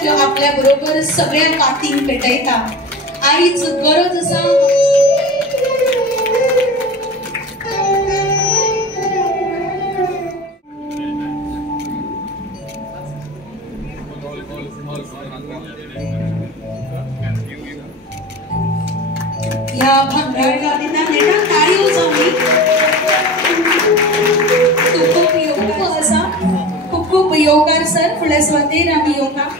त्यो आपल्या बरोबर सगळ्या कातींक पेटयता। आईच गरज आसा ह्या भांगराळ गाडीना नेटा ताळी उजवली। खूप येवकार आसा, खूप येवकार सर। फुडल्या सुवातेर आमी येवकार।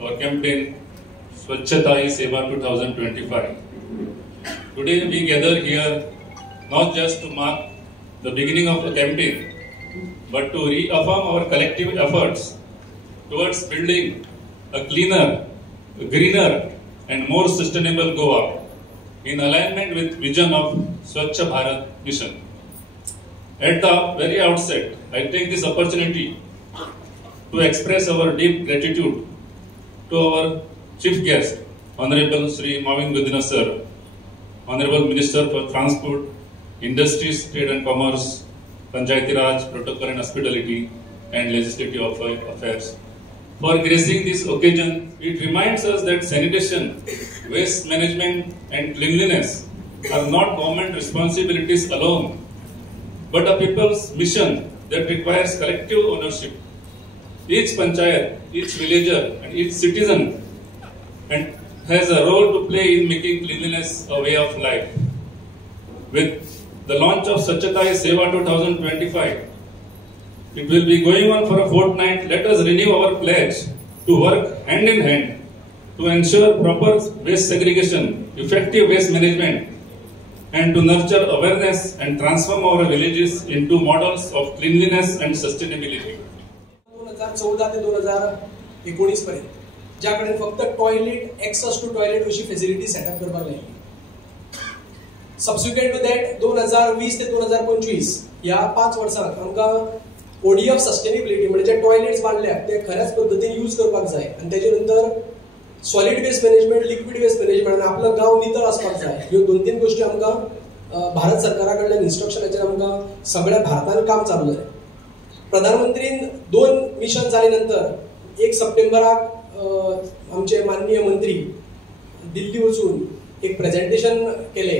Our campaign Swachhata Hi Seva 2025. Today we gather here not just to mark the beginning of the campaign, but to reaffirm our collective efforts towards building a cleaner, a greener and more sustainable Goa in alignment with vision of Swachh Bharat mission. At the very outset, I take this opportunity to express our deep gratitude to our chief guest, Honorable Sri Mavin Gudina Sir, Honorable Minister for Transport, Industries, Trade and Commerce, Panchayati Raj, Protocol and Hospitality, and Legislative Affairs. For gracing this occasion, it reminds us that sanitation, waste management, and cleanliness are not government responsibilities alone, but a people's mission that requires collective ownership. Each panchayat, each villager, and each citizen has a role to play in making cleanliness a way of life. With the launch of Swachhata Hi Seva 2025, it will be going on for a fortnight. Let us renew our pledge to work hand in hand to ensure proper waste segregation, effective waste management, and to nurture awareness and transform our villages into models of cleanliness and sustainability. 2014 ते 2019 पर्यंत ज्याकडे फक्त toilet access to toilet अशी facility setup करपाक लायली। Subsequent to that 2020 ते 2025 ह्या 5 वर्सांत आमकां ओडीएफ सस्टेनेबिलिटी म्हणजे टॉयलेट्स बांदल्यात ते खऱ्याच पद्धतीन यूज करपाक जाय आणि तेजे नंतर solid waste management, liquid waste management आणि आपलं गांव नितळ आसपाक जाय। ह्यो 2-3 गोष्टी आमकां भारत सरकारा कडल्यान इन्स्ट्रक्शनाचेर आमकां सगळ्या भारतान काम चालू जालें। प्रधानमंत्रीन 2 मिशन जाले नंतर 1 सप्टेंबराक आमचे माननीय मंत्री दिल्ली वचून एक प्रेजेंटेशन केले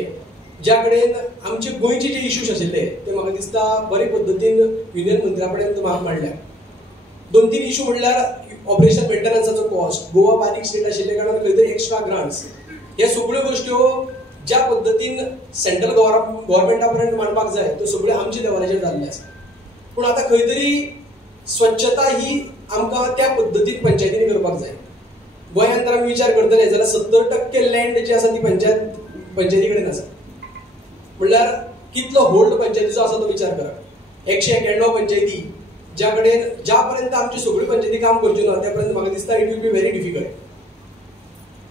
ज्या कडेन आमचे गोंयचे जे इश्यूज आशिल्ले ते म्हाका दिसता बरे पद्धतीन युनियन मंत्र्या पर्यंत म्हाका मांडल्या। 2-3 इश्यू म्हणल्यार ऑपरेशन मेंटेनन्साचो कॉस्ट, गोवा बारीक स्टेट आशिल्ले कारणान खंय तरी एक्स्ट्रा ग्रांट्स, हे सगळ्यो गोश्ट्यो ज्या पद्धतीन सेंट्रल गव्हर्नमेंटा पर्यंत मांडपाक जाय त्यो सगळ्यो आमच्या लेवलाचेर जाल्ले आसा। पण आता खंय तरी स्वच्छता ही आमकां त्या पद्धतीन पंचायतींनी करपाक जाय। गोंयांत जर आमी विचार करतले जाल्यार 70% लँड जी आसा ती पंचायती कडेन आसा। म्हणल्यार कितलो होल्ड पंचायतीचो आसा तो विचार करात। 191 पंचायती ज्या कडेन ज्या पर्यंत आमची सगळी पंचायती काम करच्यो ना त्या पर्यंत म्हाका दिसता it will be very difficult.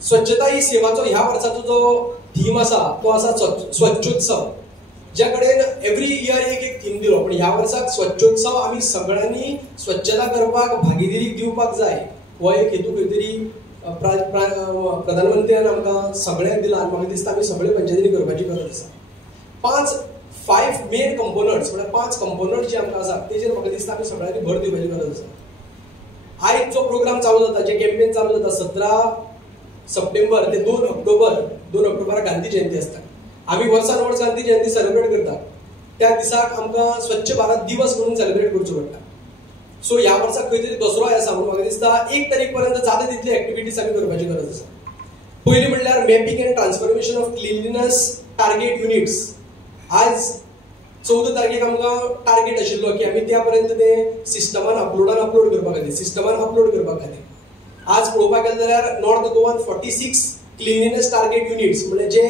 स्वच्छता ही सेवाचो ह्या वर्साचो जो थीम आसा तो आसा स्वच्छोत्सव, ज्या कडेन एव्हरी इयर एक थीम दिलो। पण ह्या वर्साक स्वच्छोत्सव आमी सगळ्यांनी स्वच्छता करपाक भागीदारी दिवपाक जाय हो एक हेतू खंय तरी प्रधानमंत्र्यान आमकां सगळ्यांक दिला आनी म्हाका दिसता आमी सगळे पंचायतींनी करपाची गरज आसा। 5 मेन कंपोनंट्स म्हणजे 5 कंपोनंट जे आमकां आसा तेजेर म्हाका दिसता आमी सगळ्यांनी भर दिवपाची गरज आसा। आयज जो प्रोग्राम चालू जाता, जे कॅम्पेन चालू जाता 17 सप्टेंबर ते 2 ऑक्टोबराक गांधी जयंती आसता। आम्ही वर्सान वर्स गांधी जयंती सेलिब्रेट करतात, त्या दिसाक आमकां स्वच्छ भारत दिवस म्हणून सेलिब्रेट करचो पडटा। सो ह्या वर्साक खंय तरी दसरो आसा म्हणून म्हाका दिसता 1 तारीख पर्यंत जाता तितली एक्टिविटीज आमी करपाची गरज आसा। पयली म्हणल्यार mapping and transformation of cleanliness target units. आज 14 तारखेक आमकां टार्गेट आशिल्लो की आमी त्या पर्यंत ते सिस्टमान अपलोड करपा खातीर आज पळोवपाक गेले जाल्यार नॉर्थ गोवान 46 क्लिनलीनेस टार्गेट युनिट्स म्हणजे जे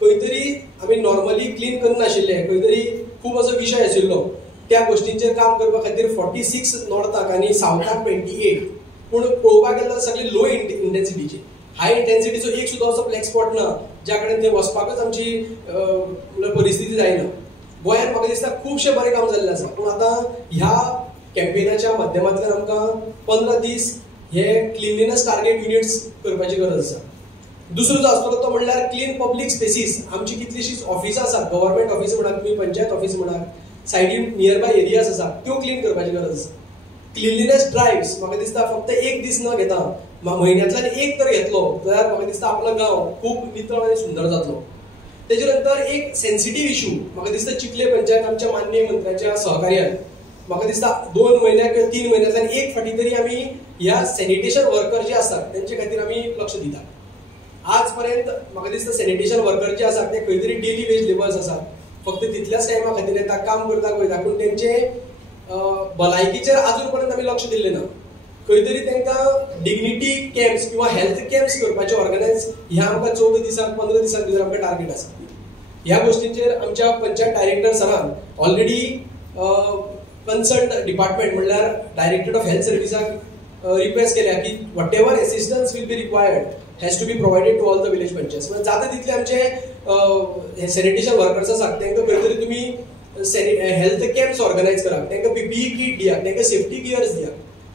खंय तरी आमी नॉर्मली क्लीन करनाशिल्ले, खंय तरी खूब असो विशय आशिल्लो त्या गोष्टींचेर काम करपा खातीर 46 नॉर्थाक आनी सावथाक 28। पूण पळोवपाक गेले जाल्यार सगळी लो इंटेन्सिटीची, हाय इंटेन्सिटीचो एक सुद्दां असो ब्लॅक स्पॉट ना ज्या कडेन थंय वचपाकच आमची परिस्थिती जायना। गोंयांत म्हाका दिसता खुबशे बरें काम जाल्लें आसा। पूण आतां ह्या कॅम्पेनाच्या माध्यमांतल्यान आमकां 15 दीस हे क्लिनलीनेस टार्गेट युनिट्स करपाची गरज आसा। दुसरो जो आसतलो तो म्हणल्यार क्लीन पब्लीक स्पेसीस. आमची कितलीशीच ऑफिसां आसात, गव्हर्मेंट ऑफिस म्हणात तुम्ही, पंचायत ऑफिस म्हणात, सायडीन नियरबाय एरियाज आसात त्यो क्लीन करपाची गरज आसा. क्लिनलीनेस ड्रायव्स म्हाका दिसता फक्त एक दीस न घेता म्हयन्यांतल्यान एक तर घेतलो जाल्यार म्हाका दिसता आपलो गांव खूब नितळ आनी सुंदर जातलो. तेजे नंतर एक सेन्सिटीव इशू म्हाका दिसता चिखले पंचायत आमच्या माननीय मंत्र्याच्या सहकार्यान म्हाका दिसता 2 म्हयन्याक 3 म्हयन्यांतल्यान एक फाटी तरी आमी ह्या सॅनिटेशन वर्कर जे आसात तेंचे खातीर आमी लक्ष दिता. आज पर्यंत म्हाका दिसता सॅनिटेशन वर्कर जे आसात ते खंय तरी डेली वेज लेबर्स आसात, फक्त तितल्याच टायमा खातीर येता, काम करता वयता, पूण तेंचे भलायकीचेर अजून पर्यंत आमी लक्ष दिल्लें ना. खंय तरी तांकां डिग्निटी कॅम्प्स किंवा हेल्थ कॅम्प्स करपाचे ऑर्गनायज ह्या आमकां 14 दिसांक 15 दिसांक भितर आमकां टार्गेट आसा. ह्या गोष्टींचेर आमच्या पंचायत डायरेक्टर सरान ऑलरेडी कन्सर्न डिपार्टमेंट म्हणल्यार डायरेक्टरेट ऑफ हेल्थ सर्विसाक रिक्वेस्ट केल्या की whatever assistance will be required has to be provided to all the village panchayat. जाता तितले आमचे सॅनिटेशन वर्कर्स आसात तांकां खंय तरी तुमी हेल्थ कॅम्प्स ऑर्गनायज करात, तांकां PPE किट दियात, तांकां सेफ्टी गियर्स दियात.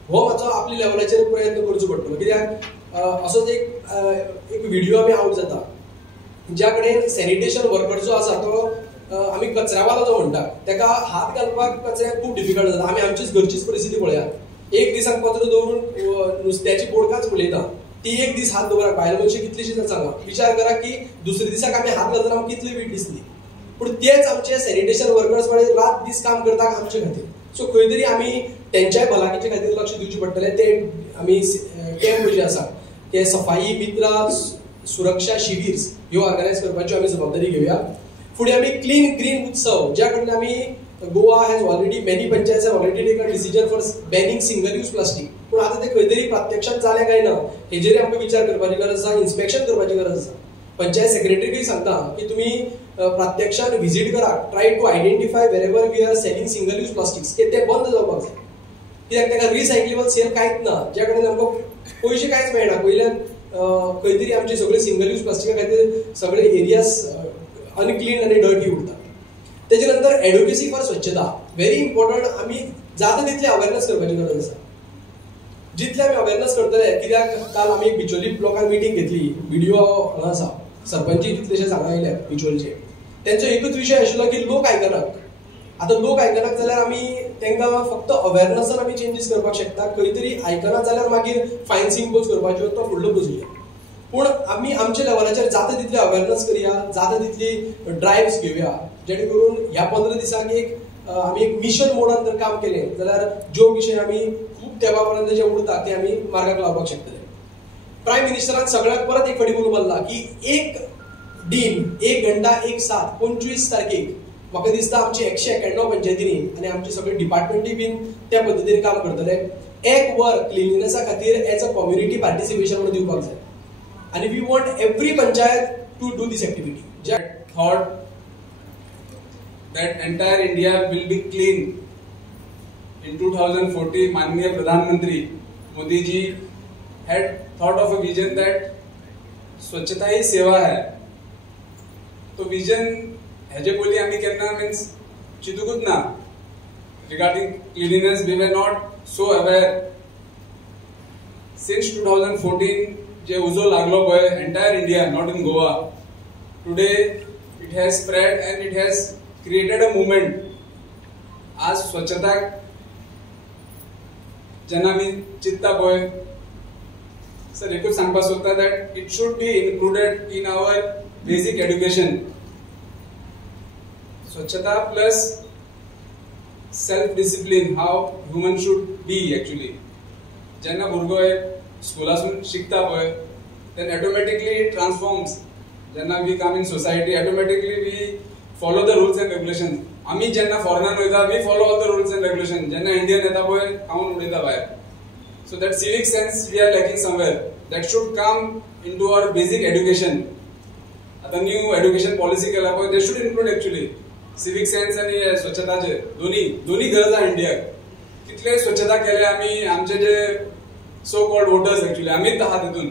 हो मातसो आपल्या लेवलाचेर प्रयत्न करचो पडटलो. कित्याक असोच एक व्हिडिओ आमी आउट जाता ज्या कडेन सॅनिटेशन वर्कर जो आसा तो आमी कचऱ्यावालो जो म्हणटा ताका हात घालपाक कचऱ्याक खूब डिफिकल्ट जाता. आमी आमचीच घरचीच परिस्थिती पळयात. एक दिसाक पत्र दवरून नुस्त्याची बोडकाच उलयता, ती एक दीस हात दवरात. भायल मनशां कितलीशीच सांगा, विचार करा की दुसऱ्या दिसाक आमी हात घालतना आमकां कितली वीट दिसली. पूण तेच आमचे सॅनिटेशन वर्कर्स रात दीस काम करतात आमचे खातीर. सो खंय तरी आमी तेंच्याय भलायकेचे खातीर लक्ष दिवचे पडटले. ते आमी कॅम्प जे आसा ते सफाई मित्रा सुरक्षा शिबिर्स ह्यो ऑर्गनायज करपाची आमी जबाबदारी घेवया. फुडें आमी क्लीन ग्रीन उत्सव ज्या कडल्यान आमी Goa has already many panchayats have already taken decision for banning single use plastic. पूण आतां ते खंय तरी प्रत्यक्षात जालें काय ना हेजेर आमकां विचार करपाची गरज आसा, इन्स्पेक्शन करपाची गरज आसा. पंचायत सेक्रेटरीकय सांगता की तुमी प्रत्यक्षात व्हिजीट करा, try to identify wherever we are selling single use plastics. ते बंद जावपाक जाय. कित्याक ताका रिसायकलेबल सेल कांयच ना, ज्या कडेन आमकां पयशे कांयच मेळना. पयल्यान खंय तरी आमचे सगळे सिंगल यूज प्लास्टिका खातीर सगळे एरियाज अनक्लीन आनी डर्टी उरतात. तेजे नंतर एडवोकेसी फॉर स्वच्छता व्हेरी इम्पॉर्टंट. आमी जाता तितले अवेरनेस करपाची गरज आसा. जितले आमी अवेरनेस करतले, कित्याक काल आमी एक बिचोली ब्लॉकान मिटींग घेतली, व्हिडिओ हांगा आसा, सरपंचीय कितलेशे सांगून आयले बिचोलचे. तेंचो एकूच विशय आशिल्लो की लोक आयकनात. आतां लोक आयकनात जाल्यार आमी तांकां फक्त अवेरनेसान आमी चेंजीस करपाक शकता. खंय तरी आयकनात जाल्यार मागीर फायन्स इम्पोज करपाच्यो तो फुडलो प्रोसिजर. पूण आमी आमच्या लेवलाचेर जाता तितले अवेरनेस करया, जाता तितली ड्रायव्स घेवया, जेणे करून ह्या 15 दिसांक आमी एक मिशन मोडान जर काम केलें जाल्यार ज्यो विशय आमी खूब तेंपा पर्यंत जे उरता ते आमी मार्गाक लावपाक शकतले. प्रायम मिनिस्टरान सगळ्याक परत एक फावटी म्हणून मारला की एक दिन 1 घंटा 1 सात 25 तारखेक म्हाका दिसता आमची 191 पंचायतींनी आनी आमचे सगळे डिपार्टमेंटी बीन त्या पद्दतीन काम करतले. एक वर क्लिनलीनेसा खातीर एज अ कम्युनिटी पार्टिसिपेशन म्हणून दिवपाक जाय. आणि we want every panchayat to do this activity. Thought that entire India will be clean. In 2014, Manniya Pradhan Mantri Modi ji had thought of a vision that स्वच्छता ही सेवा है. तो विजन हेजे पयलीं आमी केन्ना मीन्स चिंतूकूच ना. Regarding cleanliness, we were not so aware. Since 2014, जे उजो लागलो पळय entire India, not in Goa. Today it has spread and it has created a movement. आज स्वच्छताक जेन्ना आमी चिंतता पळय सर एकूच सांगपाक सोदता that it should be included in our basic education. स्वच्छता plus self discipline, how human should be actually. जेन्ना भुरगो स्कुलासून शिकता पळय then automatically it transforms. जेन्ना we come in society, automatically we follow the rules and regulations. आमी जेन्ना फॉरेनान वयता we follow all the rules and regulations. जेन्ना इंडियन येता पळय खावन उडयता भायर. So that civic sense we are lacking somewhere. That should come into our basic education. आता new education policy केला पळय they should include actually civic sense आणि स्वच्छताचे दोन्ही गरज आहे इंडियाक. कितले स्वच्छता केले आमी आमचे जे सो कॉल्ड वोटर्स एक्चुअली आमीच आहात तितून.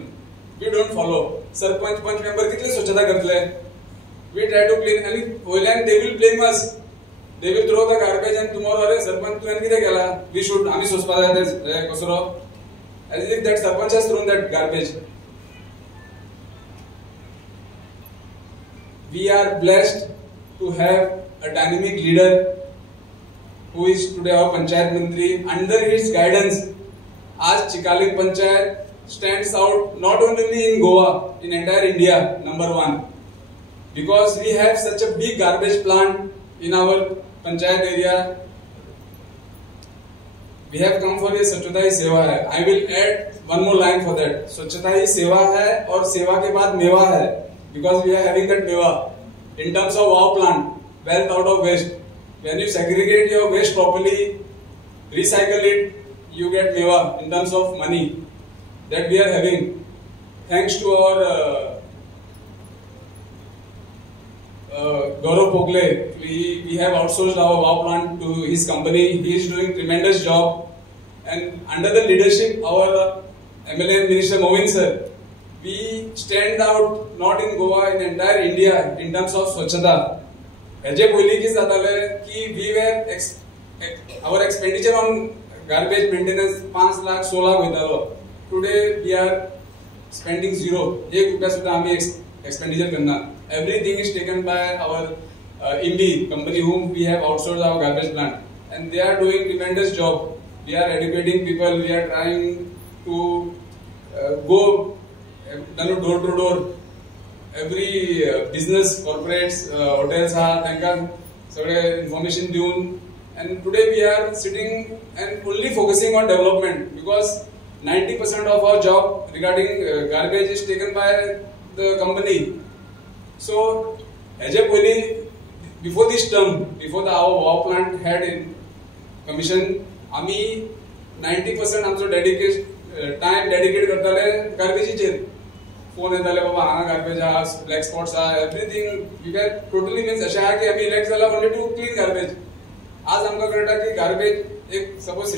We don't follow. सरपंच पंच मेंबर कितले स्वच्छता करतले. वी ट्राय टू क्लीन आणि वयल्यान they will blame us. They will throw the garbage and tomorrow अरे सरपंच तुवें कितें केला. वी शुड आमी सोंसपा जाय ते कचरो. As if that sarpanch has thrown that garbage. we are blessed to have a dynamic leader who is today our Panchayat Mantri. Under his guidance, आज Chikalit Panchayat stands out not only in Goa, in entire India, number 1. Because we have such a big garbage plant in our Panchayat area. We have come for a स्वच्छता ही सेवा है. I will add one more line for that. स्वच्छता ही सेवा है और सेवा के बाद मेवा है. Because we are having that मेवा in terms of wow plant, wealth out of waste. When you segregate your waste properly, recycle it, you get mewa in terms of money that we are having. Thanks to our Gaurav Pogle, we have outsourced our wow plant to his company. He is doing tremendous job. And under the leadership our MLA and Minister Moin sir, we stand out not in Goa, in entire India in terms of स्वच्छता. हेजे पयलीं कितें जातालें की we were our expenditure on garbage maintenance 5 lakh 6 lakh वयतालो. Today we are spending 0. 1 रुपया सुद्धा आमी expenditure करना. Everything is taken by our IMBI company whom we have outsourced our garbage plant, and they are doing tremendous job. We are educating people. We are trying to go door to door. Every business, corporates, hotels are तांकां सगळे information दिवन, and today we are sitting and only focusing on development because 90% of our job regarding garbage is taken by the company. So, as a poli, before this term, before our wow plant had in commission, आम्ही 90% आमचो time dedicate करताले गार्बेजीचेर. Phone येताले बाबा हांगा garbage आहा, black spots आहा, everything we were totally means अशें आहा की आमी इलेक्ट जाला ओनली टू क्लीन गार्बेज. आज आमकां कळटा की गार्बेज एक सपोज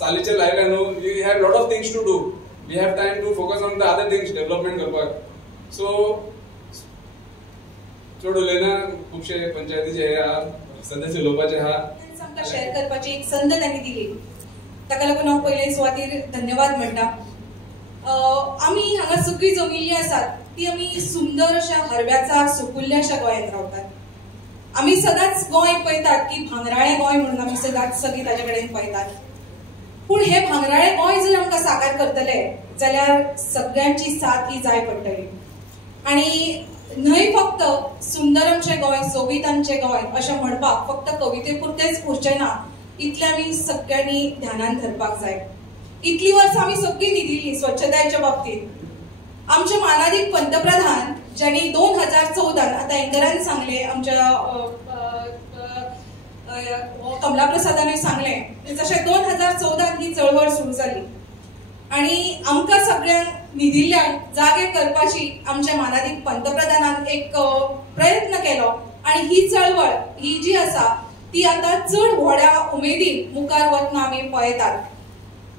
चालीचेर लायला न्हू, we have lot of things to do. We have time to focus on the other things development करपाक. सो चड उलयना, खुबशे पंचायतीचे हे आहा, सदस्य उलोवपाचे आहा. आमकां शेअर करपाची एक संद त्यांनी दिली, ताका लागून हांव पयले सुवातेर धन्यवाद म्हणटा. आमी हांगा सगळी जमिल्ली आसात ती आमी सुंदर अशा हरव्याचा सुकुल्ल्या अशा गोंयांत रावतात. आमी सदांच गोंय पळयतात की भांगराळें गोंय म्हणून आमी सदांच सगळीं ताजे कडेन पळयतात. पूण हे भांगराळें गोंय जर आमकां साकार करतले जाल्यार सगळ्यांची साथ ही जाय पडटली. आनी न्हय फक्त सुंदरमचें गोंय, सोबीतांचें गोंय अशें म्हणपाक फक्त कविते पुरतेच उरचें ना, इतलें आमी सगळ्यांनी ध्यानान धरपाक जाय. इतली वर्सां आमी सगळीं न्हिदिल्लीं स्वच्छतायेच्या बाबतींत. आमचे मानादीक पंतप्रधान ज्यांनी 2014 आतां एंकरान सांगलें, आमच्या कमला प्रसादानूय सांगलें, जशें 2014 ही चळवळ सुरू जाली आनी आमकां सगळ्यांक न्हिदिल्ल्यांक जागे करपाची आमच्या मानादीक पंतप्रधानान एक प्रयत्न केलो आनी ही चळवळ ही जी आसा ती आतां चड व्हड्या उमेदीन मुखार वतना आमी पळयतात.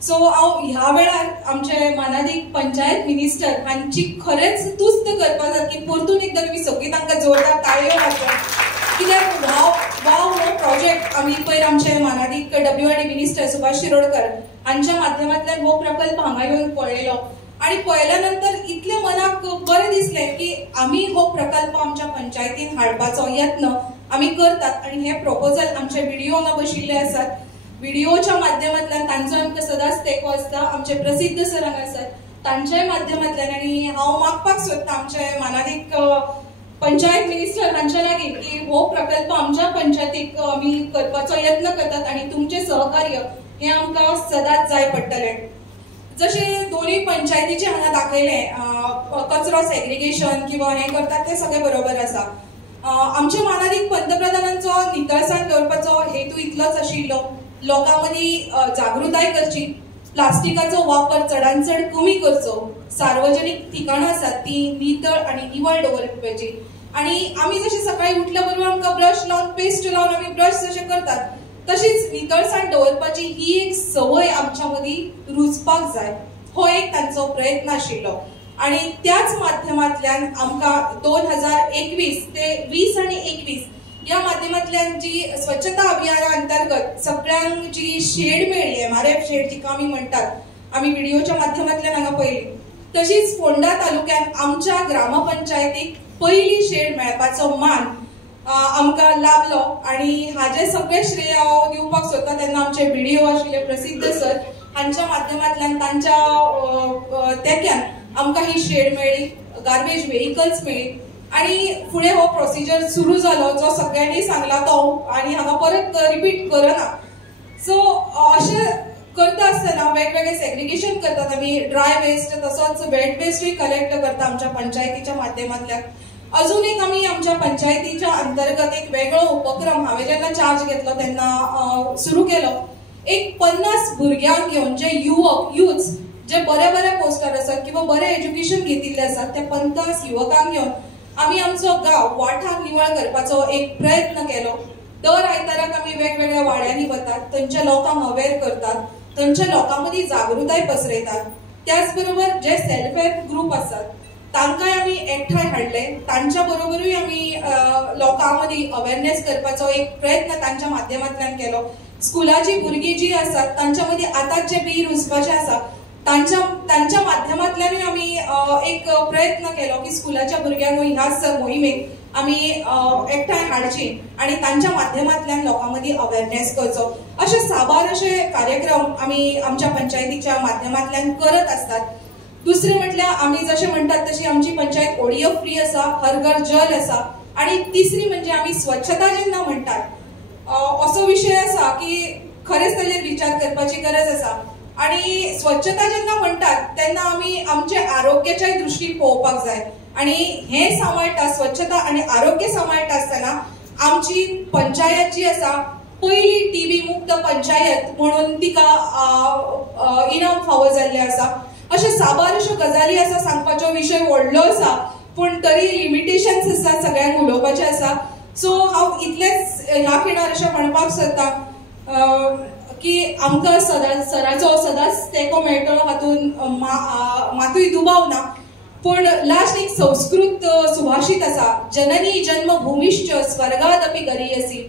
सो हांव ह्या वेळार आमचे मानादीक पंचायत मिनिस्टर हांची खरेंच तुस्त करपा जाय की परतून एकदां तुमी सगळीं तांकां जोरदार ताळयो वाजोवप. कित्याक वाव हो प्रोजेक्ट आमी पयर आमचे मानादीक WRD मिनिस्टर सुभाष शिरोडकर हांच्या माध्यमांतल्यान हो प्रकल्प हांगा येवन पळयलो आनी पळयल्या नंतर इतलें मनाक बरें दिसलें की आमी हो प्रकल्प आमच्या पंचायतीन हाडपाचो यत्न आमी करतात. आनी हे प्रपोजल आमचे व्हिडिओ हांगा बशिल्ले आसात. व्हिडिओच्या माध्यमांतल्यान तांचो आमकां सदांच तेंको आसता. आमचे प्रसिद्ध सर हांगा आसात तांच्याय माध्यमांतल्यान. आनी हांव मागपाक सोदता आमचे मानादीक पंचायत मिनिस्टर हांच्या लागीं की हो प्रकल्प आमच्या पंचायतीक आमी करपाचो यत्न करतात आनी तुमचें सहकार्य हें आमकां सदांच जाय पडटलें. जशें दोनूय पंचायतीचे हांगा दाखयलें कचरो सेग्रिगेशन किंवा हें करतात तें सगळें बरोबर आसा. आमच्या मानादीक पंतप्रधानांचो नितळसाण दवरपाचो हेतू इतलोच आशिल्लो, लोकां मदीं जागृताय करची, प्लास्टिकाचो वापर चडांत चड कमी करचो, सार्वजनीक ठिकाणां आसात ती नितळ आनी निवळ दवरपाची. आनी आमी जशें सकाळीं उठल्या बरोबर आमकां ब्रश लावन पेस्ट लावन आमी ब्रश जशें करतात तशीच नितळसाण दवरपाची ही एक संवय आमच्या मदीं रुजपाक जाय. हो एक तांचो प्रयत्न आशिल्लो आनी त्याच माध्यमांतल्यान आमकां 2021 ते 20 आनी 21 या माध्यमांतल्यान जी स्वच्छता अभियाना अंतर्गत सगळ्यांक जी शेड मेळ्ळी, MRF शेड जिका आमी म्हणटात, आमी व्हिडिओच्या माध्यमांतल्यान हांगा पळयली, तशीच फोंडा तालुक्यात आमच्या ग्रामपंचायतीक पहिली शेड मेळपाचो मान आमकां लाभलो आणि हाजे सगळे श्रेय हांव दिवपाक सोदता तेन्ना आमचे BDO आशिल्ले प्रसिद्ध सर हांच्या माध्यमांतल्यान तांच्या तेक्यान आमकां ही शेड मेळ्ळी, गार्बेज व्हेइकल्स मेळ्ळी आणि फुडें हो प्रोसिजर सुरू जालो जो सगळ्यांनी सांगला तो आणि हांगा परत रिपीट करना. सो अशें करता आसतना वेगवेगळे सेग्रिगेशन करतात आमी, ड्राय वेस्ट तसोच वेट वेस्टूय कलेक्ट करता आमच्या पंचायतीच्या माध्यमांतल्यान. अजून एक आमी आमच्या पंचायतीच्या अंतर्गत एक वेगळो उपक्रम हांवें जेन्ना चार्ज घेतलो तेन्ना सुरू केलो. एक 50 भुरग्यांक घेवन जे युथ्स जे बरे बरे पोस्टार आसात किंवा बरे एज्युकेशन घेतिल्ले आसात त्या 50 युवकांक घेवन आमी आमचो गांव वाठार निवळ करपाचो एक प्रयत्न केलो. दर आयताराक आमी वेगवेगळ्या वाड्यांनी वतात, थंयच्या लोकांक अवेअर करतात, थंयच्या लोकां मदीं जागृताय पसरयतात. त्याच बरोबर जे सेल्फ हेल्प ग्रुप आसात तांकांय आमी एकठांय हाडले, तांच्या बरोबरूय आमी लोकां मदीं अवेअरनेस करपाचो एक प्रयत्न तांच्या माध्यमांतल्यान केलो. स्कुलाची भुरगीं जी आसात तांच्या मदीं आतांच जे बीर रुजपाचे आसा तांच्या माध्यमांतल्यान आमी एक प्रयत्न केलो की स्कुलाच्या भुरग्यांक ह्याच मोहिमेक आमी एकठांय हाडची आणि तांच्या माध्यमांतल्यान लोकां मदीं अवेअरनेस करचो. अशे साबार अशे कार्यक्रम आमी आमच्या पंचायतीच्या माध्यमांतल्यान करत असतात. दुसरे म्हटल्यार आमी जशें म्हणटात तशी आमची पंचायत ODF फ्री आसा, हर घर जल आसा आणि तिसरी म्हणजे आमी स्वच्छता जेन्ना म्हणटात असो विषय आसा की खरेंच ताचेर विचार करपाची गरज आसा. आणि स्वच्छता जेन्ना म्हणटात तेन्ना आमी आमचे आरोग्याच्या दृश्टीन पळोवपाक जाय आणि हे सांबाळटा स्वच्छता आणि आरोग्य सांबाळटा आसतना आमची पंचायत जी आसा पहिली TB मुक्त पंचायत म्हणून तिका इनाम फावो जाल्ले आसा. अशे साबार अश्यो गजाली आसा, सांगपाचो विशय व्हडलो आसा पूण तरी लिमिटेशन्स आसात, सगळ्यांक उलोवपाचें आसा. सो हांव इतलेंच ह्या खिणार अशें म्हणपाक सोदतां की आमकां सराचो सदांच तेंको मेळटलो हातून मातूय दुबाव ना. पूण लास्ट एक संस्कृत सुभाषीत आसा, जननी जन्मभूमिश्च स्वर्गादपि गरीयसी.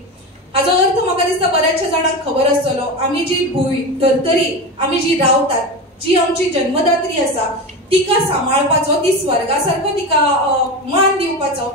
हाचो अर्थ म्हाका दिसता बऱ्याचशा जाणांक खबर आसतलो. आमी जी भूंय धर्तरी आमी जी रावतात, जी आमची जन्मदात्री आसा तिका सांबाळपाचो, ती स्वर्गासारको तिका मान दिवपाचो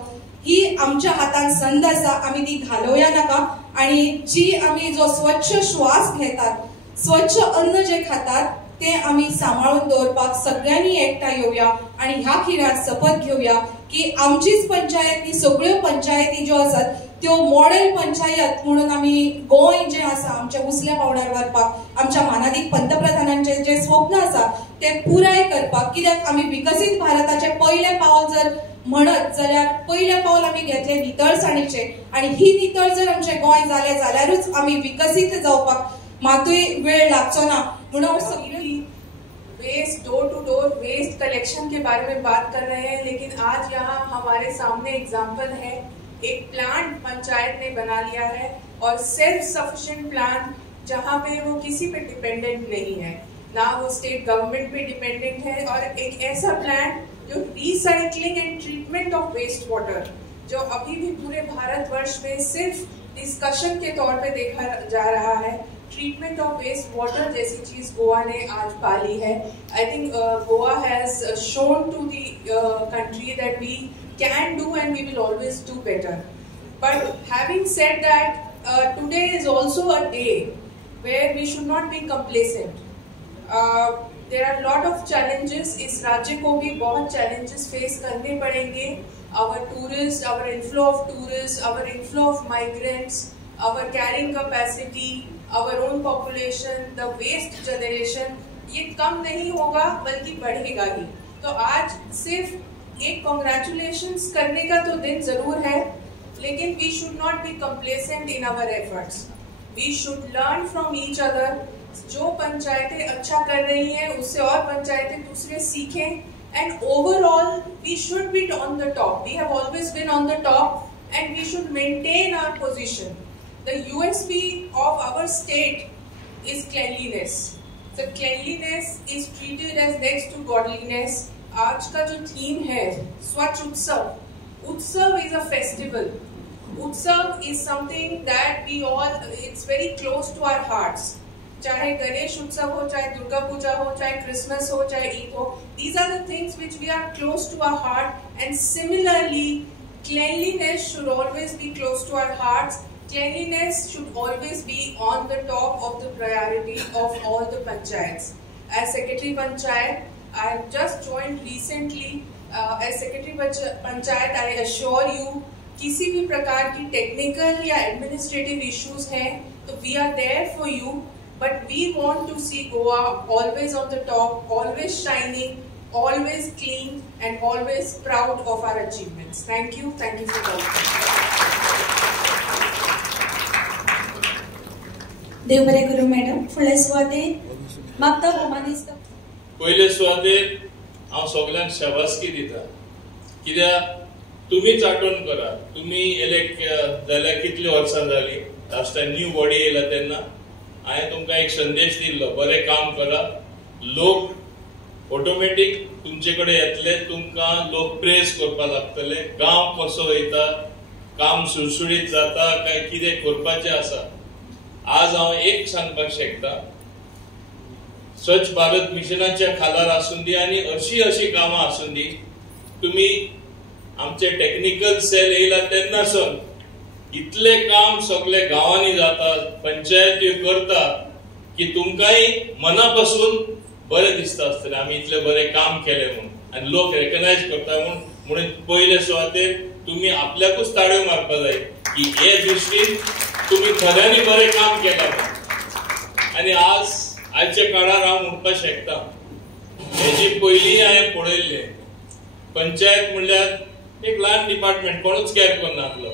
ही आमच्या हातान संद आसा. आमी ती घालोवया नाका आणि जी आमी जो स्वच्छ श्वास घेतात, स्वच्छ अन्न जे खातात ते आमी सांभाळून दवरपाक सगळ्यांनी एकठांय येवया आणि ह्या खिणार शपथ घेवया की आमचीच पंचायत नी सगळ्यो पंचायती ज्यो आसात त्यो मॉडेल पंचायत म्हणून आमी गोंय जे आसा आमच्या उसल्या पावणार व्हरपाक, आमच्या मानादीक पंतप्रधानांचे जे स्वप्न आसा ते पुराय करपाक. कित्याक आमी विकसीत भारताचे पयले पावल जर म्हणत जाल्यार पयले पावल आमी घेतले नितळसाणीचे आणि ही नितळ जर आमचे गोंय जालें जाल्यारूच आमी विकसीत जावपाक मातूय वेळ लागचो ना. म्हणून सगळी waste door to door waste collection के बारे में बात कर रहे हैं, लेकिन आज यहाँ हमारे सामने एग्जाम्पल है, एक प्लांट पंचायत ने बना लिया है और सेल्फ सफिशिएंट प्लांट जहाँ पे वो किसी पे डिपेंडेंट नहीं है, ना वो स्टेट गवर्नमेंट पे डिपेंडेंट है. और एक ऐसा प्लांट जो recycling and treatment of waste water, जो अभी भी पूरे भारतवर्ष में सिर्फ डिस्कशन के तौर पे देखा जा रहा है, ट्रीटमेंट ऑफ वेस्ट वाटर जैसी चीज गोवा ने आज पाली है. I think Goa has shown to the country that we can do and we will always do better. But having said that, today is also a day where we should not be complacent. There are a lot of challenges. इस राज्य को भी बहुत challenges face करने पड़ेंगे. Our tourists, our inflow of tourists, our inflow of migrants, our carrying capacity, our own population, the waste generation, ये कम नहीं होगा बल्कि बढ़ेगा ही. तो आज सिर्फ एक कॉन्ग्रेचुलेशंस करने का तो दिन जरूर है, लेकिन we should not be complacent in our efforts. We should learn from each other. जो पंचायतें अच्छा कर रही हैं उससे और पंचायतें दूसरे सीखें. And overall we should be on the top. We have always been on the top and we should maintain our position. The USP of our state is cleanliness. The cleanliness is treated as next to godliness. आज का जो theme है Swachh Utsav. Utsav is a festival. Utsav is something that we all, it's very close to our hearts. चाहे गणेश उत्सव हो, चाहे दुर्गा पूजा हो, चाहे क्रिसमस हो, चाहे ईद हो, these are the things which we are close to our heart. And similarly, cleanliness should always be close to our hearts. Cleanliness should always be on the top of the priority of all the panchayats. As Secretary Panchayat, I have just joined recently. As Secretary Panchayat, I assure you, किसी भी प्रकार की technical या administrative issues हैं तो we are there for you, but we want to see Goa always on the top, always shining, always clean and always proud of our achievements. Thank you for coming. देव बरें करूं madam. फुडले सुवातेर मागता भोवमानीस्त पयले सुवातेर हांव सगळ्यांक शाबासकी दिता, कित्याक तुम्हीच आठवण करा, तुम्ही इलेक्ट जाल्यार कितली वर्सां जाली, लास्ट टायम न्यू बॉडी येयला तेन्ना हांवें तुमकां एक संदेश दिल्लो, बरें काम करा, लोक ऑटोमॅटीक तुमचे कडेन येतले, तुमकां लोक प्रेज करपाक लागतले, गांव कसो वयता, काम सुळसुळीत जाता काय कितें करपाचें आसा. आज हांव एक सांगपाक शकता, स्वच्छ भारत मिशनाच्या खालार आसून दी आनी अशी कामां आसून दी, तुम्ही आमचे टेक्निकल सेल येयला तेन्नासून इतले काम सगळे गावांनी जाता, पंचायती करता की तुमकांय मनापासून बरें दिसता आसतलें आमी इतले बरें काम केलें म्हणून, आनी लोक रेकग्नायज करता म्हणून पयले सुवातेर तुम्ही आपल्याकूच ताळयो मारपा जाय की हे दृश्टीन तुम्ही खऱ्यांनी बरें काम केलां. आनी आजच्या काळार हांव म्हणपाक शकता, हेजी पयलीं हांवें पळयल्लें, पंचायत म्हणल्यार एक ल्हान डिपार्टमेंट, कोणूच केअर करनासलो,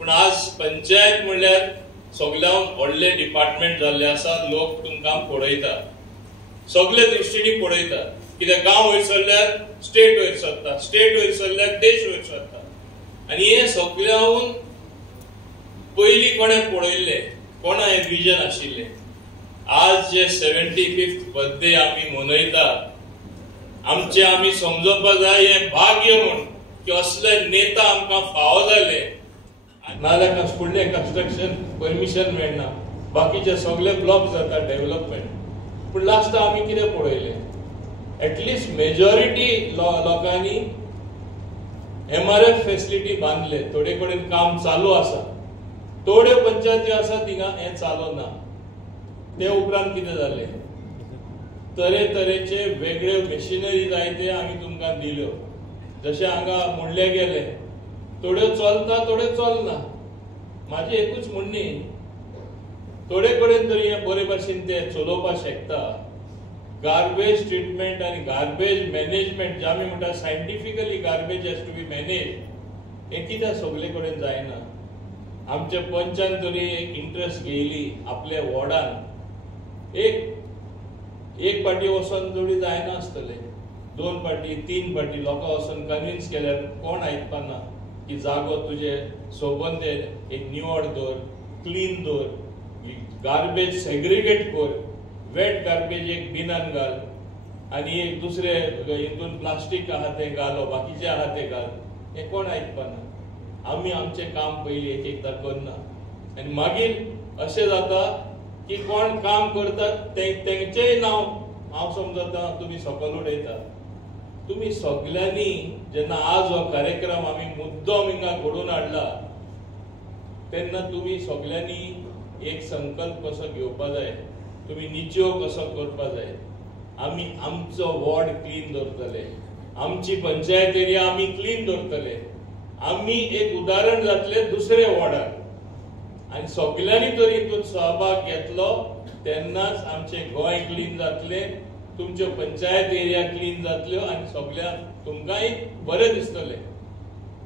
पण आज पंचायत म्हणल्यार सगळ्यान व्हडले डिपार्टमेंट जाल्ले आसा. लोक तुमकां पळयता, सगळे दृश्टींनी पळयता, कित्याक गांव वयर सरल्यार स्टेट वयर सरता, स्टेट वयर सरल्यार देश वयर सरता. आनी हे सगळ्याहून पयलीं कोणें पळयल्लें, कोणा हें विजन आशिल्लें. आज जे 75th बर्थडे आमी मनयता, आमी समजोवपाक जाय हें भाग्य म्हूण की असले नेता आमकां फावो जाले, नाल्यार फुडलें कन्स्ट्रक्शन परमिशन मेळना, बाकीचे सगळे ब्लॉक जाता डेव्हलपमेंट. पूण लास्ट आमी कितें पळयलें, एटलिस्ट मेजॉरिटी लोकांनी MRF फेसिलिटी बांदले, थोडे कडेन काम चालू आसा, थोड्यो पंचायती आसा थिंगा हें चालू ना. ते उपरांत कितें जालें, तरेतरेचे वेगळे मशिनरी जाय ते आमी तुमकां दिल्यो, जशें हांगा म्हणले गेले, थोड्यो चलता थोड्यो चलना. म्हाजें एकूच म्हणणें, थोडे कडेन तरी हें बरे भाशेन ते चलोवपाक शकता. गार्बेज ट्रिटमेंट आनी गार्बेज मॅनेजमेंट जे आमी म्हणटा scientifically garbage has to be manage, हें कित्याक सगळे कडेन जायना. आमच्या पंचान तरी एक इंट्रस्ट घेयली आपल्या वॉर्डान, एक पाटी वचोन थोडी जायना आसतले, 2 पाटी 3 पाटी लोकां वचोन कन्विन्स केल्यार कोण आयकपाना की जागो तुजे सोबन दे, एक निवड दवर, क्लीन दवर, गार्बेज सेग्रिगेट कर, वेट गार्बेज एक बिनान घाल आनी एक दुसरे हितून प्लास्टीक आहा तें घालो, बाकीचे आहा तें घाल, हें कोण आयकपाना. आमी आमचें काम पयलीं एकदां करना आनी मागीर अशें जाता की कोण काम करतात तेंचेय नांव हांव समजता तुमी सकयल उडयता. तुमी सगळ्यांनी जेन्ना आज हो कार्यक्रम आमी मुद्दम हिंगा घडोवन हाडला तेन्ना तुमी सगळ्यांनी एक संकल्प कसो घेवपा जाय, तुमी निच्यो कसो करपा जाय. आमी आमचो वॉर्ड क्लीन दवरतले, आमची पंचायत एरिया आमी क्लीन दवरतले, आमी एक उदाहरण जातले दुसरे वॉर्डाक, आनी सगळ्यांनी तर हितून सहभाग घेतलो तेन्नाच आमचे गोंय क्लीन जातले, तुमच्यो पंचायत एरिया क्लीन जातल्यो आनी सगळ्यांक तुमकांय बरें दिसतलें.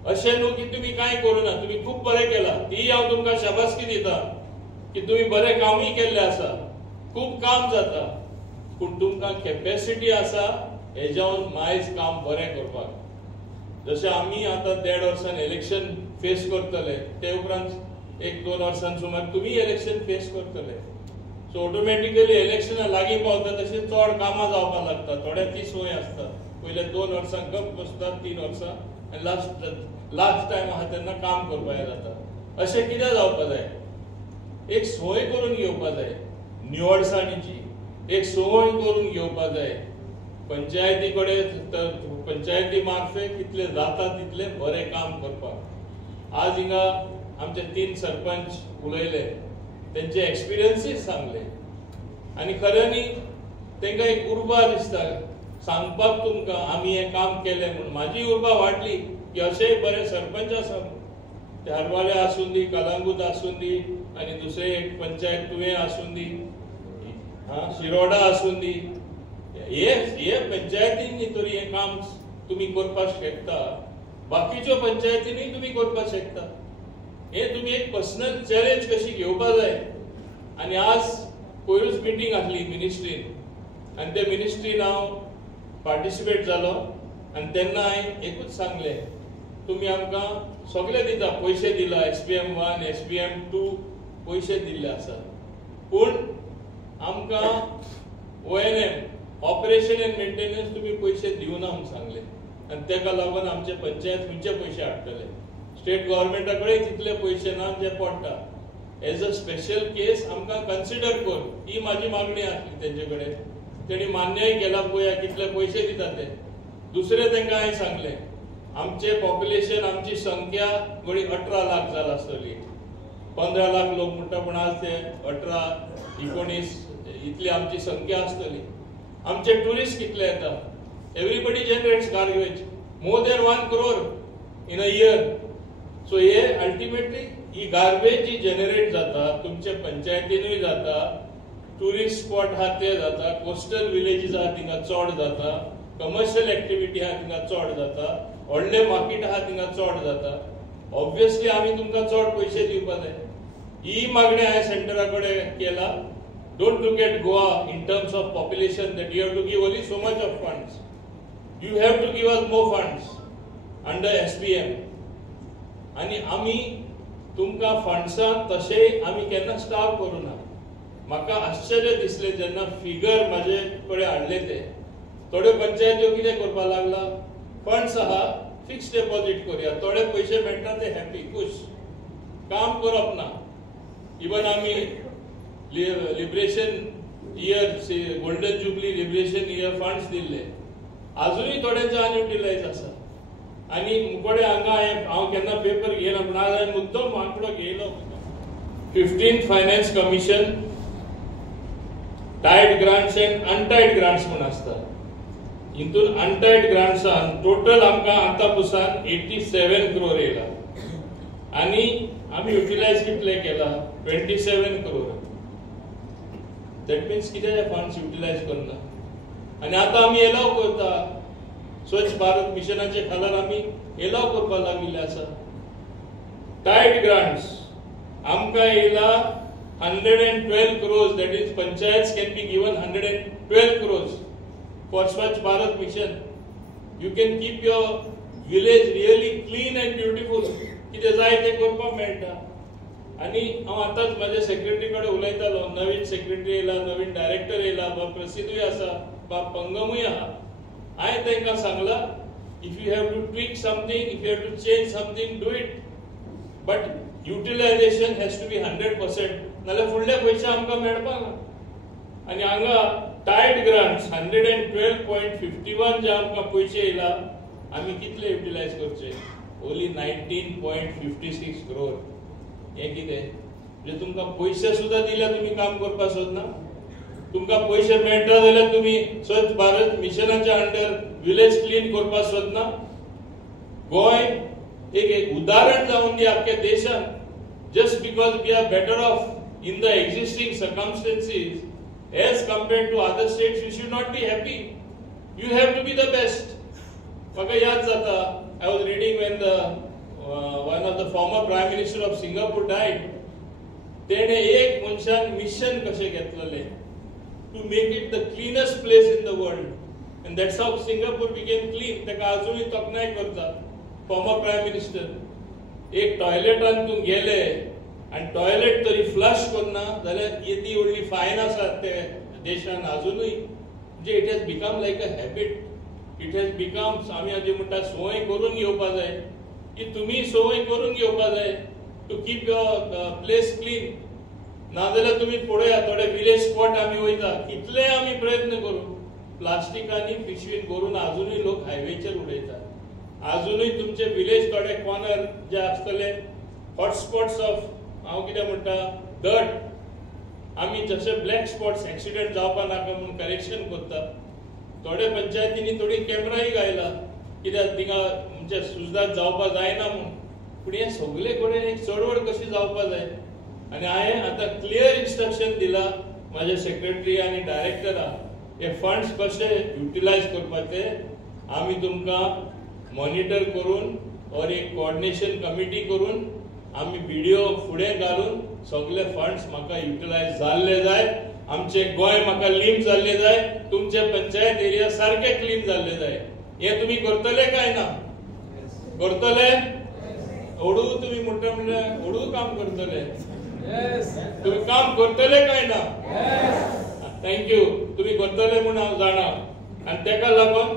अशें न्हू की तुमी कांय करूना, तुमी खूब बरें केलां, ती हांव तुमकां शाबासकी दिता की तुमी बरें कामूय केल्लें आसा, खूब काम जाता, पूण तुमकां कॅपॅसिटी आसा हेज्याहून मायज काम बरें करपाक. जशें आमी आतां 1.5 वर्सान इलेक्शन फेस करतले, ते उपरांत 1-2 वर्सान सुमार तुमी इलेक्शन फेस करतले. सो ऑटोमॅटिकली इलेक्शनां लागीं पावता तशें चड कामां जावपाक लागता, थोड्यांची सोय आसता, पयले 2 वर्सां गप बसतात, 3 वर्सां आनी लास्ट टायम आहा तेन्ना काम करपाक जाता. अशें कितें जावपाक जाय, एक सोय करून घेवपाक जाय. निवडसाणीची एक संवय करून घेवपाक जाय. पंचायती कडेन तर पंचायती मार्फे कितले जाता तितले बरें काम करपाक. आज हिंगा आमचे 3 सरपंच उलयले, त्यांचे एक्सपिरियन्सीस सांगले आणि खऱ्यांनी तांकां एक उर्बा दिसता सांगपाक तुमकां आमी हें काम केलें म्हणून. म्हाजी उर्बा वाडली की अशेय बरे सरपंच आसा, ते हरवाले आसूं दी, कलंगूट आसूं दी आनी दुसरे एक पंचायत तुवें आसूं दी, शिरोडा आसूं दी, हे पंचायतींनी तरी हें काम तुमी करपाक शकता. बाकीच्यो पंचायतींनी तुमी करपाक शकता. हे तुमी एक पर्सनल चॅलेंज कशी घेवपाक जाय. आनी आज पयरूच मिटींग आसली मिनिस्ट्रीन आनी त्या मिनिस्ट्रीन हांव पार्टिसिपेट जालो आनी तेन्ना हांवें एकूच सांगलें, तुमी आमकां सगळे दिता, पयशे दिला, SPM 1 SPM 2 पयशे दिल्ले आसा, पूण आमकां ONM ऑपरेशन एंड मेंटेनन्स तुमी पयशे दिवना म्हणून सांगले आनी तेका लागून आमचे पंचायत खंयचे पयशे हाडटले. स्टेट गव्हर्मेंटा कडेन तितले पयशे ना जे पडटा. एज अ स्पेशल केस आमकां कन्सिडर कर, ही म्हाजी मागणी आसली तेंचे कडेन. तेणी मान्यय केला, पळया कितले पयशे दिता ते. दुसरे तांकां हांवें सांगलें, आमचे पॉप्युलेशन, आमची संख्या घडी 18 लाख जाला आसतली. 15 लाख लोक म्हणटा, पूण आज ते 18-19 इतली आमची संख्या आसतली. आमचे टुरिस्ट कितले येता, everybody generates garbage, more than 1 crore in a year. So हे अल्टिमेटली ही गार्बेज जी जनरेट जाता तुमच्या पंचायतीनूय जाता, टुरिस्ट स्पॉट आहा ते जाता, कोस्टल विलेजीस आहा थिंगा चड जाता, कमर्शियल एक्टिविटी आहा थिंगा चड जाता, व्हडले मार्केट आहा थिंगा चड जाता. ऑब्वियसली आमी तुमकां चड पयशे दिवपाक जाय. ही मागणी हांवें सेंटरा कडेन केला. Don't look at Goa in terms of population that you have to give only so much of funds. You have to give us more funds under SPM. आणि आमी तुमकां फंड्सान तशेंय आमी केन्ना स्टाफ करूना. म्हाका आश्चर्य दिसलें जेन्ना फिगर म्हाजे कडेन हाडले ते. थोड्यो पंचायत्यो कितें करपाक लागला, फंड्स आहा फिक्स डेपॉझिट करुया, थोडे पयशे मेळटा ते हॅपी खुश, काम करप ना. इवन आमी liberation year, golden jubilee liberation year funds दिल्ले, आजुनूय थोड्यांचे अनयुटिलायज आसा. आनी मुकोडे हांगा हांव केन्ना पेपर घेयना, पूण आज हांवें मुद्दम आंकडो घेयलो. 15th finance commission tied grants and untied grants म्हूण आसता. हितून अनटायड ग्रांट्सान टोटल आमकां आतां पुसान 87 crore येयला आनी आमी युटिलायज कितले केला, 27 crore. दॅट मिन्स कितें फंड्स युटिलायज करना. आनी आतां आमी एलाव करता, स्वच्छ भारत मिशनाचे खाला आमी एलाव करपाक लागिल्ले आसा. टायड ग्रांट्स आमकां येयला 112 crores. That is, panchayats can be given 112 crores for Swachh Bharat mission. You can keep your village really clean and beautiful. कितें जाय तें करपाक मेळटा. आनी हांव आतांच म्हाज्या सेक्रेटरी कडेन उलयतालो, नवीन सेक्रेटरी येयला, नवीन डायरेक्टर येयला, बाब प्रसिद्धूय आसा, बाब पंगमूय आहा. हांवें तांकां सांगलां, if you have to tweak something, if you have to change something, do it, but utilization has to be 100%, नाल्यार फुडले पयशे आमकां मेळपाक ना. आनी हांगा टायड ग्रांट्स 112.51 जे आमकां पयशे येयला, आमी कितले युटिलायज करचे, ओन्ली 19.56 crore. हें कितें, म्हणजे तुमकां पयशे सुद्दां दिल्यार तुमी काम करपाक सोदना. तुमकां पयशे मेळटा जाल्यार तुमी स्वच्छ भारत मिशनाच्या अंडर विलेज क्लीन करपाक सोदना. गोंय एक उदाहरण जावन दी आख्ख्या देशान. Just because we are better off in the existing circumstances as compared to other states, you should not be happy. You have to be the best. म्हाका याद जाता, I was reading when one of the former prime minister of Singapore died. तेणे एक मनशान mission कशें घेतलेलें to make it the cleanest place in the world, and that's how Singapore became clean. ताका आजुनूय तोखणाय करता former prime minister. एक टॉयलेटान तूं गेले आनी टॉयलेट तरी फ्लश करना जाल्यार येदी व्हडली फायन आसा ते देशान आजुनूय. म्हणजे it has become like a habit. It has become, आमी आजी म्हणटा संवय करून घेवपाक जाय, की तुम्ही संवय करून घेवपाक जाय to keep your place clean. नाजाल्यार तुम्ही पळया थोडे विलेज स्पॉट आमी वयता कितले आमी प्रयत्न करू प्लास्टिकांनी पिशवीन करून अजूनही लोक हायवेचेर उडयतात अजूनही तुमचे विलेज थोडे कॉर्नर जे आसतले हॉटस्पॉट्स ऑफ हांव कितें म्हणटा डर्ट आमी जशे ब्लॅक स्पॉट्स एक्सिडेंट जावपा नाका म्हणून करेक्शन करतात थोडे पंचायतींनी थोडी कॅमेराय घायला कित्याक थिंगा म्हणजे सुजदाद जावपा जायना म्हणून पूण हे सगळे कडेन एक चळवळ कशी जावपा जाय आनी हांवें आतां क्लियर इन्स्ट्रक्शन दिला म्हाजे सेक्रेटरी आनी डायरेक्टराक हे फंड्स कशे युटिलायज करपाचे आमी तुमकां मॉनिटर करून और एक कोऑर्डिनेशन कमिटी करून आमी व्हिडिओ फुडें घालून सगळे फंड्स म्हाका युटिलायज जाल्ले जाय आमचे गोंय म्हाका लीम जाल्ले जाय तुमचे पंचायत एरिया सारके क्लीन जाल्ले जाय हे तुम्ही करतले काय ना करतले ओडू तुम्ही मोठे म्हणजे ओडू काम करतले तुम्ही काम करतले काय ना थँक्यू तुम्ही करतले म्हणून हांव जाणा आनी तेका लागून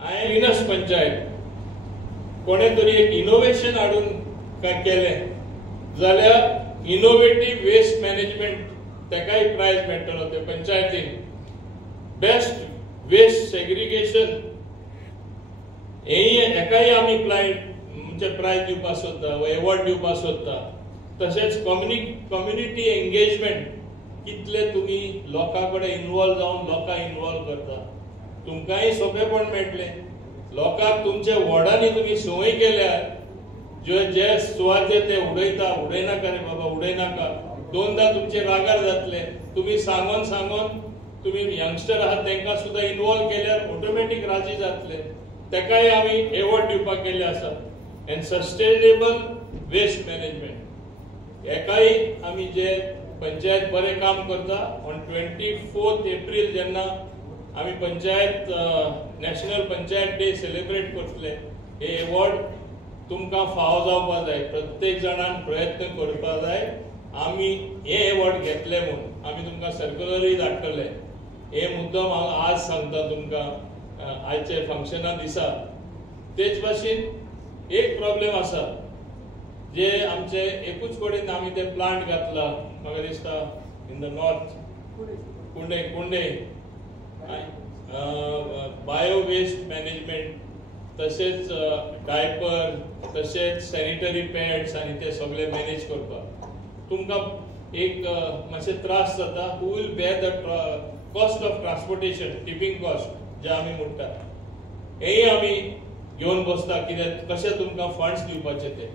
हांवें विनस पंचायत कोणे तरी एक इनोव्हेशन हाडून काय केलें जाल्यार इनोव्हेटिव्ह वेस्ट मॅनेजमेंट तेकाय प्रायज मेळटलो ते पंचायतीन बेस्ट वेस्ट सेग्रिगेशन हेकाय आमी म्हणजे प्रायज दिवपाक सोदता वा एवॉर्ड दिवपाक सोदता तशेंच कम्युनिटी एंगेजमेंट कितले तुम्ही लोकां कडेन इन्वॉल्व जावन लोकांक इन्वॉल्व करता तुमकांय सोंपेपण मेळटले लोकांक तुमच्या वॉर्डांनी तुम्ही संवय केल्यार जे सुवातेर ते उडयनाका रे बाबा उडयनाका दोनदा तुमचे रागार जातले तुम्ही सांगून तुम्ही यंगस्टर आहात तांकां सुद्दां इन्वॉल्व केल्यार ऑटोमॅटीक राजी जातले तेकाय आमी एवॉर्ड दिवपाक केल्ले आसा एंड सस्टेनेबल वेस्ट मॅनेजमेंट हेकाय आमी जे पंचायत बरें काम करता ऑन 24 एप्रील जेन्ना आमी panchayat national panchayat day celebrate करतले हे एवॉर्ड तुमकां फावो जावपा जाय प्रत्येक जाणान प्रयत्न करपा जाय आमी हे एवॉर्ड घेतले म्हणून आमी तुमकां सर्क्युलरूय धाडटले हे मुद्दम हांव आज सांगता तुमकां आयचे फंक्शना दिसा तेच भाशेन एक प्रॉब्लेम आसा जे आमचे एकूच कडेन आमी ते प्लांट घातला म्हाका दिसता इन द नॉर्थ कुंडे बायो वेस्ट मॅनेजमेंट तशेंच डायपर तशेंच सॅनिटरी पॅड्स आनी ते सगळे मॅनेज करपाक तुमकां एक मातशे त्रास जाता who will bear the cost of transportation tipping cost जे आमी म्हणटा हेय आमी घेवन बसता कित्याक कशे तुमकां फंड्स दिवपाचे ते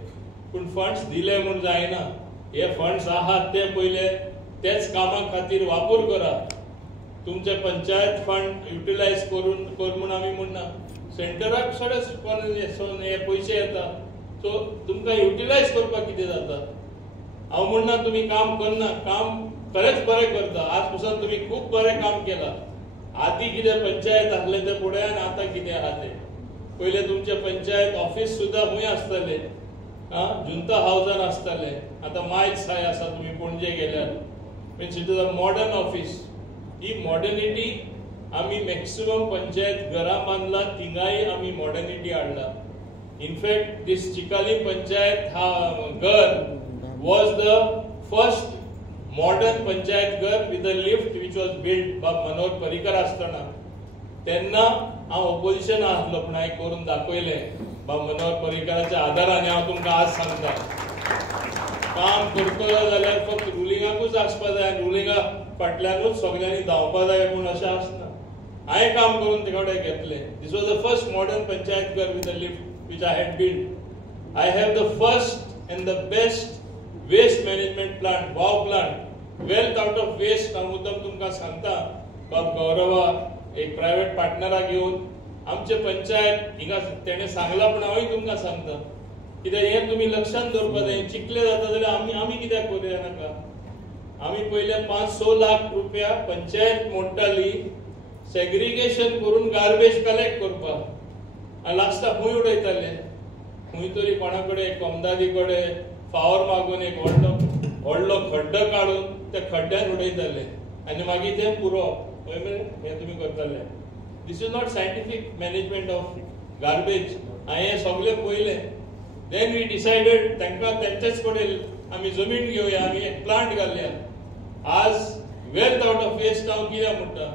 पूण फंड्स दिले म्हूण जायना हे फंड्स आहात ते पयले तेच कामा खातीर वापर करा तुमचे पंचायत फंड युटिलायज कर म्हूण आमी म्हणना सेंटराक सगळे हे पयशे येता सो तुमकां युटिलायज करपाक कितें जाता हांव म्हणना तुमी काम करना काम खरेंच बरें करता आज पासून तुमी खूब बरें काम केलां आदी कितें पंचायत आसले ते फुडें आनी आतां कितें आहा ते पयले तुमचे पंचायत ऑफिस सुद्दां खंय आसतले जुंता हावजान आसतले आतां मायक्स हाय आसा तुमी पणजे गेल्यार means it is a modern office he modernity आमी मॅक्सिमम पंचायत घरां बांदला थिंगाय आमी मॉडर्निटी हाडला इनफॅक्ट दिस चिकाली पंचायत घर was the first modern panchayat घर with a lift which was build by Manohar Parrikar आसतना तेन्ना हांव ऑपोजिशन आसलो पूण हांवें करून दाखयलें बाब मनोहर पर्रीकराच्या आदारान हांव तुमकां आज सांगता काम करतलो जाल्यार फक्त रुलिंगाकूच आसपा जाय आनी रुलिंगा फाटल्यानूच सगळ्यांनी धांवपा जाय म्हूण अशें आसना हांवें काम करून ते कडेन घेतलें this was the first modern panchayat घर with a lift which I had build I have the first and the best waste management plant wow plant wealth out of waste हांव मुद्दम तुमकां सांगता बाब गौरवा एक प्रायवेट पार्टनराक घेवन आमचे पंचायत हिंगा तेणें सांगला पूण हांवूय तुमकां सांगता कित्याक हें तुमी लक्षांत दवरपा जाय चिकले जाता जाल्यार आमी कित्याक करूया नाका आमी पयले 5-6 लाख रुपया पंचायत मोडटाली सेग्रिगेशन करून गार्बेज कलेक्ट करपाक आनी लास्टाक खंय उडयताले खंय तरी कोणा कडेन कमदादी कडेन फावर मागून एक व्हडलो खड्डो काडून त्या खड्ड्यान उडयताले आनी मागीर तें पुरोवप पळय मरे हें तुमी करताले this is not scientific management of garbage हांवें हें सगळें पयलें देन वी डिसायडेड तांकां तेंचेच कडेन आमी जमीन घेवया आमी एक प्लांट घालया आज वेल्थ आउट ऑफ वेस्ट हांव कित्याक म्हणटा,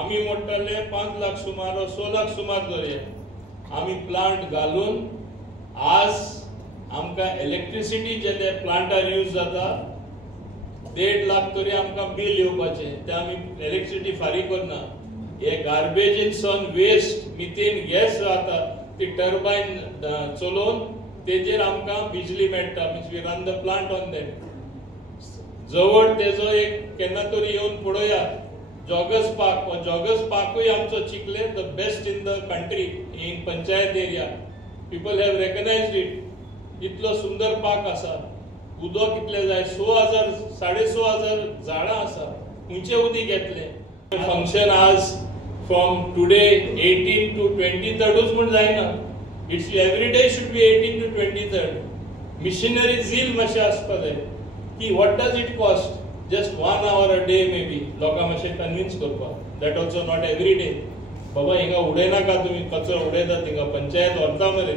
आमी म्हणटाले 5 लाख सुमार 6 लाख सुमार धरया, आमी प्लांट घालून आज आमकां इलेक्ट्रिसिटी जे ते प्लांटार यूज जाता 1.5 लाख तरी आमकां बिल येवपाचें, ते आमी इलेक्ट्रिसिटी फारीक करना. हे garbage in sun waste methane gas रावता ती टर्बायन चलोवन तेजेर आमकां बिजली मेळटा, means we run the plant on that. जवळ तेजो एक केन्ना तरी येवन पळोवया जॉगर्स पार्क, जॉगर्स पार्कूय आमचो चिखले the best in the country in panchayat area. People have recognised it. इतलो सुंदर पार्क आसा, उदक कितले जाय 6,000 6,500 झाडां आसा, खंयचे उदीक येतले. फंक्शन आज फ्रॉम टुडे 18 to 23rd म्हण जायना. It's every day should be 18 to 23rd. Missionary झील मातशें आसपा जाय की what does it cost, just 1 hour a day may be लोकांक मातशें कन्विन्स करपाक. That also not every day. बाबा हिंगा उडयनाका तुमी, कचरो उडयता थिंगा पंचायत व्हरता मरे,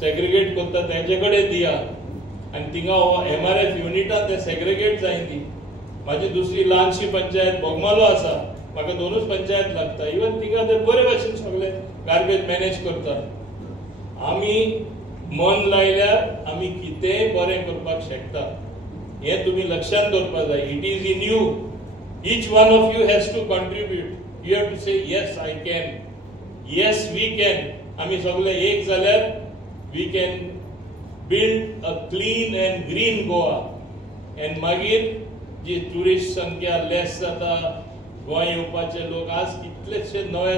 सेग्रिगेट करता तेंचे कडेन दिया, आनी थिंगा MRF युनिटान ते सेग्रिगेट जायन दी. म्हाजी दुसरी ल्हानशी पंचायत बोगमालो आसा, म्हाका 2च पंचायत लागता. इवन थिंगा ते बरे भाशेन सगळे गार्बेज मॅनेज करता. आमी मन लायल्यार आमी कितेंय बरें करपाक शकता, हे तुमी लक्षांत दवरपाक जाय. It is in you. Each one of you has to contribute. You have to say yes I can, yes we can. आमी सगळे एक जाल्यार we can build a clean and green Goa. And मागीर जी टुरिस्ट संख्या लेस जाता, गोंय येवपाचे लोक आज कितलेशे नवे